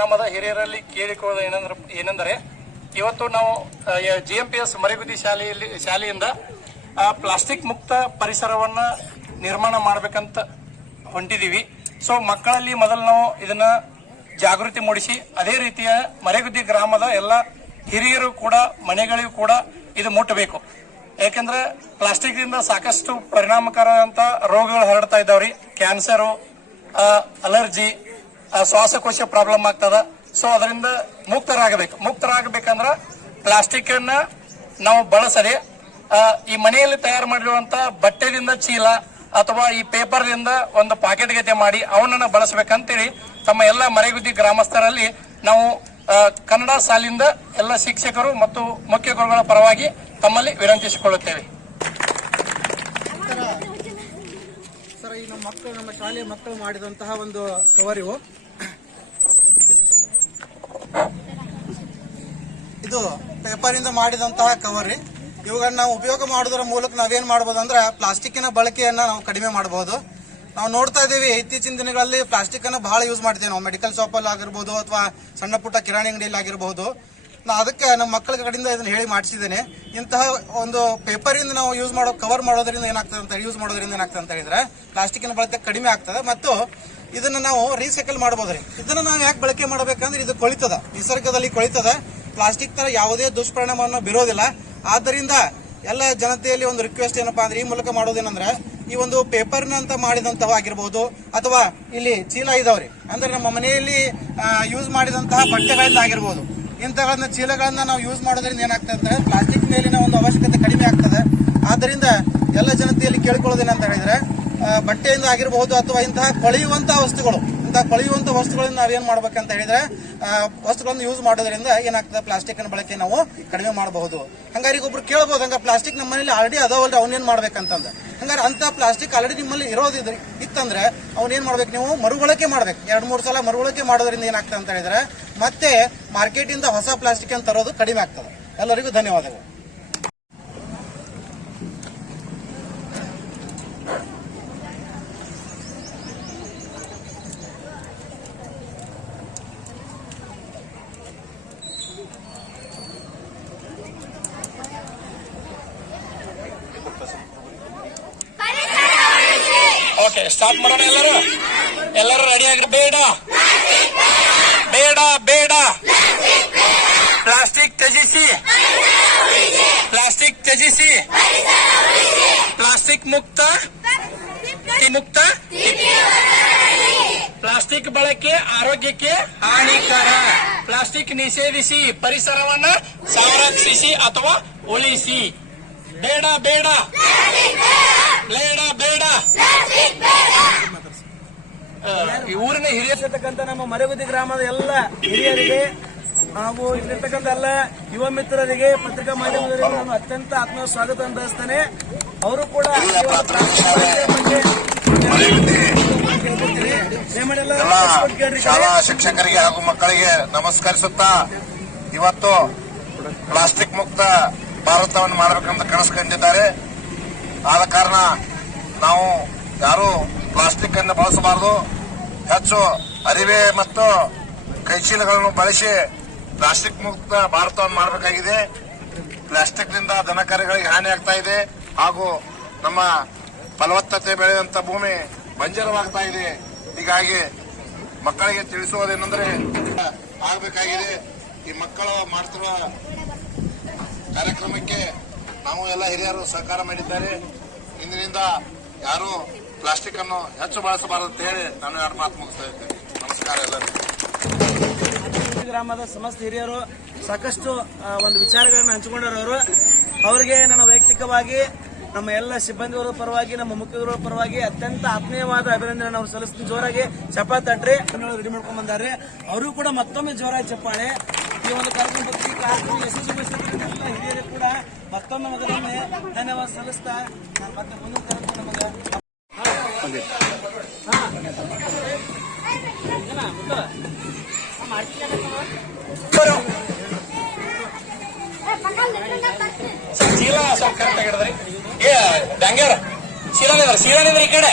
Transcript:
ಗ್ರಾಮದ ಹಿರಿಯರಲ್ಲಿ ಕೇಳಿಕೊಳ್ಳೋದು ಏನಂದ್ರೆ ಏನೆಂದರೆ, ಇವತ್ತು ನಾವು G M P S Marigudi ಶಾಲೆಯಲ್ಲಿ ಶಾಲೆಯಿಂದ ಪ್ಲಾಸ್ಟಿಕ್ ಮುಕ್ತ ಪರಿಸರವನ್ನ ನಿರ್ಮಾಣ ಮಾಡಬೇಕಂತ ಹೊಂಟಿದೀವಿ. ಸೊ, ಮಕ್ಕಳಲ್ಲಿ ಮೊದಲು ನಾವು ಇದನ್ನ ಜಾಗೃತಿ ಮೂಡಿಸಿ, ಅದೇ ರೀತಿಯ ಮರೆಗುದ್ದಿ ಗ್ರಾಮದ ಎಲ್ಲ ಹಿರಿಯರು ಕೂಡ, ಮನೆಗಳಿಗೂ ಕೂಡ ಇದು ಮುಟ್ಟಬೇಕು. ಯಾಕಂದ್ರೆ, ಪ್ಲಾಸ್ಟಿಕ್ದಿಂದ ಸಾಕಷ್ಟು ಪರಿಣಾಮಕಾರಿಯಾದಂತ ರೋಗಗಳು ಹರಡ್ತಾ ಇದಾವ್ರಿ ಕ್ಯಾನ್ಸರು ಅಲರ್ಜಿ ಶ್ವಾಸಕೋಶ ಪ್ರಾಬ್ಲಮ್ ಆಗ್ತದ. ಸೊ ಅದರಿಂದ ಮುಕ್ತರಾಗಬೇಕು. ಮುಕ್ತರಾಗಬೇಕಂದ್ರ ಪ್ಲಾಸ್ಟಿಕ್ ಅನ್ನ ನಾವು ಬಳಸದೆ ಈ ಮನೆಯಲ್ಲಿ ತಯಾರು ಮಾಡಿರುವಂತ ಬಟ್ಟೆದಿಂದ ಚೀಲ ಅಥವಾ ಈ ಪೇಪರ್ದಿಂದ ಒಂದು ಪಾಕೆಟ್ ಗತೆ ಮಾಡಿ ಅವನನ್ನ ಬಳಸಬೇಕಂತೇಳಿ ತಮ್ಮ ಎಲ್ಲ ಮರೆಗುದ್ದಿ ಗ್ರಾಮಸ್ಥರಲ್ಲಿ ನಾವು ಕನ್ನಡ ಸಾಲಿಂದ ಎಲ್ಲ ಶಿಕ್ಷಕರು ಮತ್ತು ಮುಖ್ಯ ಗುರುಗಳ ಪರವಾಗಿ ತಮ್ಮಲ್ಲಿ ವಿನಂತಿಸಿಕೊಳ್ಳುತ್ತೇವೆ. ಸರ್ ನಮ್ಮ ಮಕ್ಕಳು, ನಮ್ಮ ಶಾಲೆಯ ಮಕ್ಕಳು ಮಾಡಿದಂತಹ ಒಂದು ಕವರ್ ಇದು ಪೇಪರಿಂದ ಮಾಡಿದಂತಹ ಕವರ್ ರೀ. ಇವುಗಳನ್ನ ನಾವು ಉಪಯೋಗ ಮಾಡೋದ್ರ ಮೂಲಕ ನಾವೇನ್ ಮಾಡ್ಬೋದು ಅಂದ್ರೆ ಪ್ಲಾಸ್ಟಿಕ್ಕಿನ ಬಳಕೆಯನ್ನ ನಾವು ಕಡಿಮೆ ಮಾಡಬಹುದು ನಾವು ನೋಡ್ತಾ ಇದ್ದೀವಿ, ಇತ್ತೀಚಿನ ದಿನಗಳಲ್ಲಿ ಪ್ಲಾಸ್ಟಿಕ್ ಅನ್ನ ಬಹಳ ಯೂಸ್ ಮಾಡ್ತೀವಿ ನಾವು. ಮೆಡಿಕಲ್ ಶಾಪ್ ಅಲ್ಲಿ ಆಗಿರ್ಬೋದು ಅಥವಾ ಸಣ್ಣ ಪುಟ್ಟ ಕಿರಾಣಿ ಅಂಗಡಿಯಲ್ಲಿ ಆಗಿರಬಹುದು ನಾ ಅದಕ್ಕೆ ನಮ್ಮ ಮಕ್ಕಳ ಕಡೆಯಿಂದ ಇದನ್ನ ಹೇಳಿ ಮಾಡಿಸಿದ್ದೇನೆ. ಇಂತಹ ಒಂದು ಪೇಪರಿಂದ ನಾವು ಯೂಸ್ ಮಾಡೋ ಕವರ್ ಮಾಡೋದ್ರಿಂದ ಏನಾಗ್ತದೆ ಅಂತ ಯೂಸ್ ಮಾಡೋದ್ರಿಂದ ಏನಾಗ್ತದೆ ಅಂತ ಹೇಳಿದ್ರೆ ಪ್ಲಾಸ್ಟಿಕ್ನ ಬಳಕೆ ಕಡಿಮೆ ಆಗ್ತದೆ ಮತ್ತು ಇದನ್ನ ನಾವು ರೀಸೈಕಲ್ ಮಾಡಬಹುದ್ರಿ ಇದನ್ನ ನಾವು ಯಾಕೆ ಬಳಕೆ ಮಾಡಬೇಕಂದ್ರೆ ಇದು ಕೊಳಿತದ. ನಿಸರ್ಗದಲ್ಲಿ ಕೊಳಿತದ. ಪ್ಲಾಸ್ಟಿಕ್ ತರ ಯಾವುದೇ ದುಷ್ಪರಿಣಾಮವನ್ನು ಬೀರೋದಿಲ್ಲ. ಆದ್ದರಿಂದ ಎಲ್ಲ ಜನತೆಯಲ್ಲಿ ಒಂದು ರಿಕ್ವೆಸ್ಟ್ ಏನಪ್ಪಾ ಅಂದ್ರೆ ಈ ಮೂಲಕ ಮಾಡೋದೇನಂದ್ರೆ, ಈ ಒಂದು ಪೇಪರ್ನ ಅಂತ ಮಾಡಿದಂತಹ ಆಗಿರ್ಬೋದು, ಅಥವಾ ಇಲ್ಲಿ ಚೀಲ ಇದಾವ್ರಿ. ಅಂದ್ರೆ ನಮ್ಮ ಮನೆಯಲ್ಲಿ ಯೂಸ್ ಮಾಡಿದಂತಹ ಬಟ್ಟೆಗಳಿಂದ ಆಗಿರ್ಬೋದು. ಇಂಥಗಳನ್ನ ಚೀಲಗಳನ್ನ ನಾವು ಯೂಸ್ ಮಾಡೋದ್ರಿಂದ ಏನಾಗ್ತದೆ ಅಂದ್ರೆ ಪ್ಲಾಸ್ಟಿಕ್ ಮೇಲಿನ ಒಂದು ಅವಶ್ಯಕತೆ ಕಡಿಮೆ ಆಗ್ತದೆ. ಆದ್ದರಿಂದ ಎಲ್ಲ ಜನತೆಯಲ್ಲಿ ಕೇಳ್ಕೊಳ್ಳೋದೇನಂತ ಹೇಳಿದ್ರೆ ಬಟ್ಟೆಯಿಂದ ಆಗಿರಬಹುದು ಅಥವಾ ಇಂತಹ ಕೊಳೆಯುವಂತಹ ವಸ್ತುಗಳು ಇಂತಹ ಕೊಳೆಯುವಂತ ವಸ್ತುಗಳನ್ನ ನಾವೇನ್ ಮಾಡ್ಬೇಕಂತ ಹೇಳಿದ್ರೆ ವಸ್ತುಗಳನ್ನು ಯೂಸ್ ಮಾಡೋದ್ರಿಂದ ಏನಾಗ್ತದೆ ಪ್ಲಾಸ್ಟಿಕ್ ಅನ್ನ ಬಳಕೆ ನಾವು ಕಡಿಮೆ ಮಾಡಬಹುದು. ಹಂಗಾರೆ ಈಗ ಒಬ್ರು ಕೇಳ್ಬೋದು, ಹಂಗ ಪ್ಲಾಸ್ಟಿಕ್ ನಮ್ಮ ಮನೇಲಿ ಆಲ್ರೆಡಿ ಅದಾವಲ್ರಿ ಅವನೇನ್ ಮಾಡ್ಬೇಕಂತಂದ. ಹಂಗಾರೆ ಅಂತ ಪ್ಲಾಸ್ಟಿಕ್ ಆಲ್ರೆಡಿ ನಿಮ್ಮಲ್ಲಿ ಇರೋದಿದ್ರೆ, ಇತ್ತಂದ್ರೆ ಅವನೇನ್ ಮಾಡ್ಬೇಕು, ನೀವು ಮರುಬಳಕೆ ಮಾಡ್ಬೇಕು. ಎರಡು ಮೂರು ಸಲ ಮರುಬಳಕೆ ಮಾಡೋದ್ರಿಂದ ಏನಾಗ್ತದೆ ಅಂತ ಹೇಳಿದ್ರೆ, ಮತ್ತೆ ಮಾರ್ಕೆಟ್ ಇಂದ ಹೊಸ ಪ್ಲಾಸ್ಟಿಕ್ ಅಂತ ತರೋದು ಕಡಿಮೆ ಆಗ್ತದೆ. ಎಲ್ಲರಿಗೂ ಧನ್ಯವಾದಗಳು. ಓಕೆ ಸ್ಟಾರ್ಟ್ ಮಾಡೋಣ ಎಲ್ಲರೂ? ಎಲ್ಲರೂ ರೆಡಿ ಆಗಿರಿ? ಬೇಡ. ಬೇಡ ಬೇಡ. ಪ್ಲಾಸ್ಟಿಕ್ ತ್ಯಜಿಸಿ. ಪ್ಲಾಸ್ಟಿಕ್ ತ್ಯಜಿಸಿ. ಪ್ಲಾಸ್ಟಿಕ್ ಮುಕ್ತ. ಮುಕ್ತ. ಪ್ಲಾಸ್ಟಿಕ್ ಬಳಕೆ ಆರೋಗ್ಯಕ್ಕೆ ಹಾನಿಕರ. ಪ್ಲಾಸ್ಟಿಕ್ ನಿಷೇಧಿಸಿ, ಪರಿಸರವನ್ನ ಸಂರಕ್ಷಿಸಿ ಅಥವಾ ಉಳಿಸಿ. ಬೇಡ ಬೇಡ. ಬೇಡ ಬೇಡ. ಈ ಊರಿನ ಹಿರಿಯ ಇರ್ತಕ್ಕಂಥ ನಮ್ಮ ಮರಗುದಿ ಗ್ರಾಮದ ಎಲ್ಲ ಹಿರಿಯರಿಗೆ ಹಾಗೂ ಇಲ್ಲಿರ್ತಕ್ಕಂಥ ಎಲ್ಲ ಯುವ ಮಿತ್ರರಿಗೆ ಪತ್ರಿಕಾ ಮಾಧ್ಯಮದವರಿಗೆ ನಾನು ಅತ್ಯಂತ ಆತ್ಮ ಸ್ವಾಗತ ಬಯಸ್ತೇನೆ ಅವರು ಕೂಡ ಶಾಲಾ ಶಿಕ್ಷಕರಿಗೆ ಹಾಗೂ ಮಕ್ಕಳಿಗೆ ನಮಸ್ಕರಿಸುತ್ತಾ ಇವತ್ತು ಪ್ಲಾಸ್ಟಿಕ್ ಮುಕ್ತ ಭಾರತವನ್ನು ಮಾಡಬೇಕಂತ ಕನಸು ಕಂಡಿದ್ದಾರೆ. ಆದ ಕಾರಣ ನಾವು ಯಾರು ಪ್ಲಾಸ್ಟಿಕ್ ಅನ್ನು ಬಳಸಬಾರದು. ಹೆಚ್ಚು ಅರಿವೆ ಮತ್ತು ಕೈಚೀಲಗಳನ್ನು ಬಳಸಿ ಪ್ಲಾಸ್ಟಿಕ್ ಮುಕ್ತ ಭಾರತವನ್ನು ಮಾಡಬೇಕಾಗಿದೆ. ಪ್ಲಾಸ್ಟಿಕ್ನಿಂದ ದನಕರುಗಳಿಗೆ ಹಾನಿ ಆಗ್ತಾ ಇದೆ ಹಾಗೂ ನಮ್ಮ ಫಲವತ್ತತೆ ಬೆಳೆದಂತ ಭೂಮಿ ಬಂಜರವಾಗ್ತಾ ಇದೆ. ಹೀಗಾಗಿ ಮಕ್ಕಳಿಗೆ ತಿಳಿಸುವುದೇನೆಂದರೆ, ಆಗಬೇಕಾಗಿದೆ ಈ ಮಕ್ಕಳು ಮಾಡ್ತಿರುವ ಕಾರ್ಯಕ್ರಮಕ್ಕೆ ನಾವು ಎಲ್ಲ ಹಿರಿಯರು ಸಹಕಾರ ಮಾಡಿದ್ದಾರೆ. ಇಂದಿನಿಂದ ಯಾರು ಪ್ಲಾಸ್ಟಿಕ್ ಅನ್ನು ಹೆಚ್ಚು ಬಳಸಬಾರದು ಅಂತ ಹೇಳಿ ನಾನು ಎರಡು ಮಾತು ಮುಗಿಸ್ತಾ ಇದ್ದೇನೆ. ನಮಸ್ಕಾರ ಎಲ್ಲರಿಗೂ. ಗ್ರಾಮದ ಸಮಸ್ತ ಹಿರಿಯರು ಸಾಕಷ್ಟು ಒಂದು ವಿಚಾರಗಳನ್ನು ಹಂಚಿಕೊಂಡಿರೋರು ಅವರಿಗೆ ನನ್ನ ವೈಯಕ್ತಿಕವಾಗಿ, ನಮ್ಮ ಎಲ್ಲ ಸಿಬ್ಬಂದಿಯವರ ಪರವಾಗಿ, ನಮ್ಮ ಮುಖ್ಯಗಳ ಪರವಾಗಿ ಅತ್ಯಂತ ಆತ್ಮೀಯವಾದ ಅಭಿನಂದನೆ ನಾವು ಸಲ್ಲಿಸ್ತೀವಿ ಜೋರಾಗಿ ಚಪಾತಿ ತಟ್ರಿ ರೆಡಿ ಮಾಡ್ಕೊಂಡ್ ಬಂದಾರೆ. ಅವರು ಕೂಡ ಮತ್ತೊಮ್ಮೆ ಜೋರಾಗಿ ಚಪ್ಪಾಳೆ. ಈ ಒಂದು ಕಾರ್ಯಕ್ರಮ ಬಗ್ಗೆ ಕಾರ್ಯಕ್ರಮ ಯಶಸ್ವಿಗೊಳಿಸಿದ ಎಲ್ಲ ಹಿರಿಯರು ಕೂಡ ಮತ್ತೊಮ್ಮೆ ಮೊದಲೊಮ್ಮೆ ಧನ್ಯವಾದ ಸಲ್ಲಿಸ್ತಾ, ನಾನು ಮತ್ತೆ ಮುಂದಿನ ನಮಗೆ ಚೀಲ ಸ್ವಲ್ಪ ಕರೆಕ್ಟ್ ಆಗಿಡದ್ರಿ ಏ ದಂಗ್ಯಾರ ಚೀಲ ನಿಂದ್ರ ಚೀಲ ನಿಂದ್ರ ಈ ಕಡೆ.